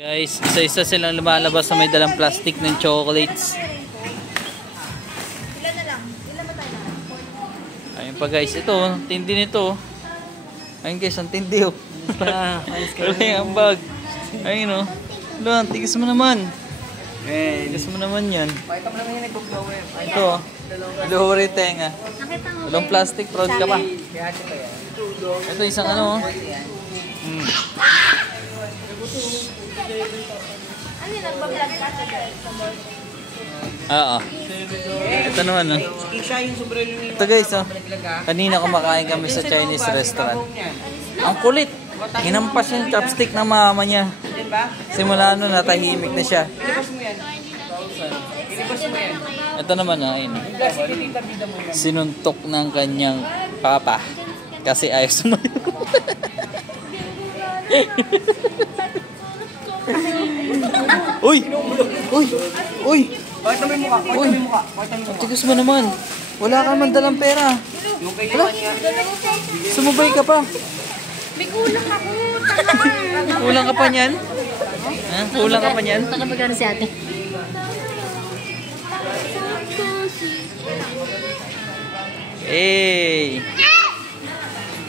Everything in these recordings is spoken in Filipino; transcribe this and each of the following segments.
Guys, isa-isa silang lumalabas sa may dalang plastic ng chocolates. Ilan na lang? Ilan ba tayo na? Ayun pa guys, ito, tindi nito. Ayun guys, ang tindi oh. Wala ang bag. Ayun oh. Wala, tigas mo naman. Tigas mo naman yan. Pakita mo naman yung nag-blower. Ito oh. Blower yung tenga. Walang plastic, proud ka pa. Ito isang ano oh. Ano yun? Nagbablog ka sa Oo. Ito naman oh. Ito guys oh. Kanina kumakain kami sa Chinese restaurant. Ang kulit. Hinampas yung chopstick ng mama niya. Simula nun natahimik na siya. Ito naman oh. Ayun. Sinuntok ng kanyang papa. Kasi ayaw sumayo. Uy! Uy! Uy! Pakita mo yung mukha. Pakita mo yung mukha. Tigas mo naman. Wala ka man dalang pera. Wala. Sumubay ka pa. May kulang ako. Kulang ka pa niyan? Ha? Kulang ka pa niyan? Nakapagano si ate. Hey!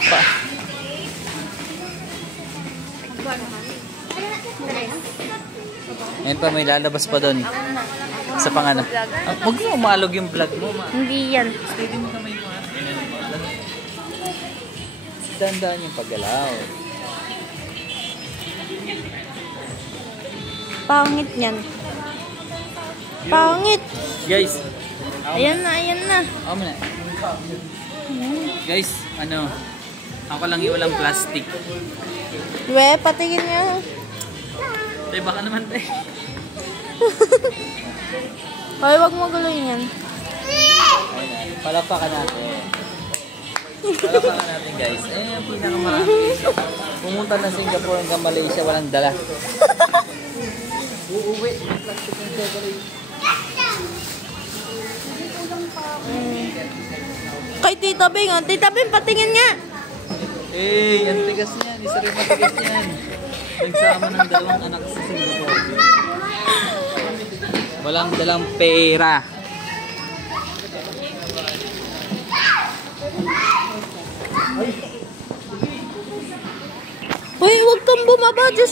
Pa. Ngayon pa may lalabas pa doon. Sa pangano. Huwag mo umalog yung vlog mo. Hindi yan. Steady mo kamay mo. Dandaan yung paggalaw. Pangit yan. Pangit. Guys. Ayan na, ayan na. Ako muna. Guys, ano. Ako lang yung walang plastic. We, patingin niya. Tay, baka naman tay. Hoy, wag mo guluhin yan. Palapakan natin. Palapakan natin guys. Eh, yung pinakamarami. Pumunta na Singapore hanggang Malaysia, walang dala. Uuwi. Plastic ng chocolate. Kay Tita Bing, oh. Tita Bing, patingin nga. Eh, ang tigas niyan. Isa rin matigas yan. Nagsama ng dalawang anak sa Singapore. Walang dalang pera. Hoy, wag kang bumaba. Diyos